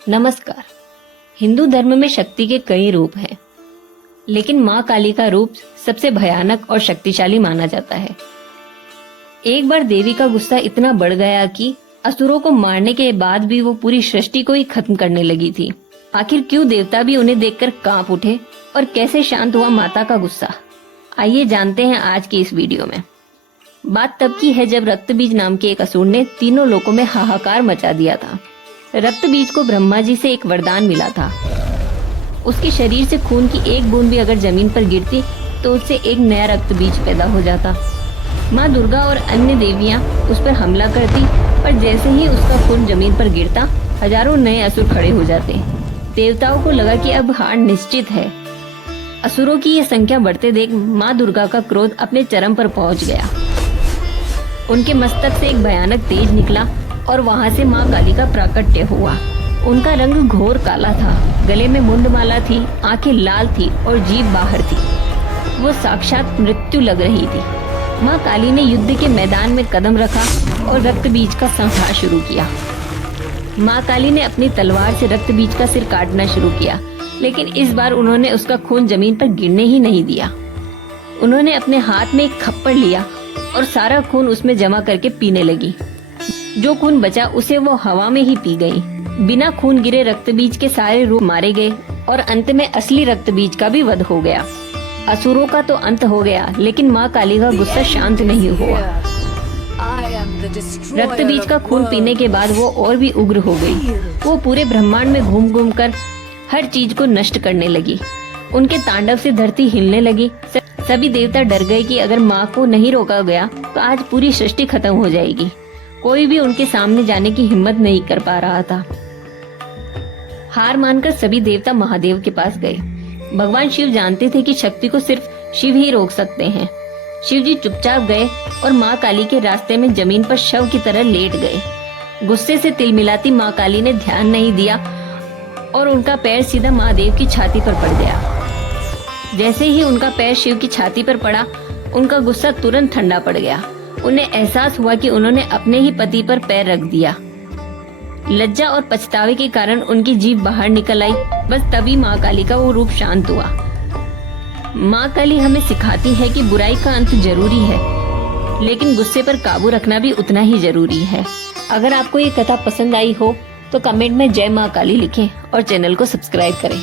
नमस्कार। हिंदू धर्म में शक्ति के कई रूप हैं, लेकिन माँ काली का रूप सबसे भयानक और शक्तिशाली माना जाता है। एक बार देवी का गुस्सा इतना बढ़ गया कि असुरों को मारने के बाद भी वो पूरी सृष्टि को ही खत्म करने लगी थी। आखिर क्यों देवता भी उन्हें देखकर कांप उठे और कैसे शांत हुआ माता का गुस्सा, आइए जानते हैं आज की इस वीडियो में। बात तब की है जब रक्तबीज नाम के एक असुर ने तीनों लोकों में हाहाकार मचा दिया था। रक्तबीज को ब्रह्मा जी से एक वरदान मिला था। उसके शरीर से खून की एक बूंद भी अगर जमीन पर गिरती तो उससे एक नया रक्तबीज पैदा हो जाता। माँ दुर्गा और अन्य देवियाँ उस पर हमला करती, पर जैसे ही उसका खून जमीन पर गिरता हजारों नए असुर खड़े हो जाते। देवताओं को लगा कि अब हार निश्चित है। असुरों की ये संख्या बढ़ते देख माँ दुर्गा का क्रोध अपने चरम पर पहुंच गया। उनके मस्तक से एक भयानक तेज निकला और वहां से माँ काली का प्राकट्य हुआ। उनका रंग घोर काला था, गले में मुंडमाला थी, आंखें लाल थी और जीभ बाहर थी। वो साक्षात मृत्यु लग रही थी। माँ काली ने युद्ध के मैदान में कदम रखा और रक्तबीज का संहार शुरू किया। माँ काली ने अपनी तलवार से रक्तबीज का सिर काटना शुरू किया, लेकिन इस बार उन्होंने उसका खून जमीन पर गिरने ही नहीं दिया। उन्होंने अपने हाथ में एक खप्पड़ लिया और सारा खून उसमें जमा करके पीने लगी। जो खून बचा उसे वो हवा में ही पी गई। बिना खून गिरे रक्तबीज के सारे रूप मारे गए और अंत में असली रक्तबीज का भी वध हो गया। असुरों का तो अंत हो गया, लेकिन माँ काली का गुस्सा शांत नहीं हुआ। रक्तबीज का खून पीने के बाद वो और भी उग्र हो गई। वो पूरे ब्रह्मांड में घूम घूम कर हर चीज को नष्ट करने लगी। उनके तांडव से धरती हिलने लगी। सभी देवता डर गए कि अगर माँ को नहीं रोका गया तो आज पूरी सृष्टि खत्म हो जाएगी। कोई भी उनके सामने जाने की हिम्मत नहीं कर पा रहा था। हार मानकर सभी देवता महादेव के पास गए। भगवान शिव जानते थे कि शक्ति को सिर्फ शिव ही रोक सकते हैं। शिव जी चुपचाप गए और माँ काली के रास्ते में जमीन पर शव की तरह लेट गए। गुस्से से तिलमिलाती माँ काली ने ध्यान नहीं दिया और उनका पैर सीधा महादेव की छाती पर पड़ गया। जैसे ही उनका पैर शिव की छाती पर पड़ा, उनका गुस्सा तुरंत ठंडा पड़ गया। उन्हें एहसास हुआ कि उन्होंने अपने ही पति पर पैर रख दिया। लज्जा और पछतावे के कारण उनकी जीभ बाहर निकल आई। बस तभी माँ काली का वो रूप शांत हुआ। माँ काली हमें सिखाती है कि बुराई का अंत जरूरी है, लेकिन गुस्से पर काबू रखना भी उतना ही जरूरी है। अगर आपको ये कथा पसंद आई हो तो कमेंट में जय माँ काली लिखें और चैनल को सब्सक्राइब करें।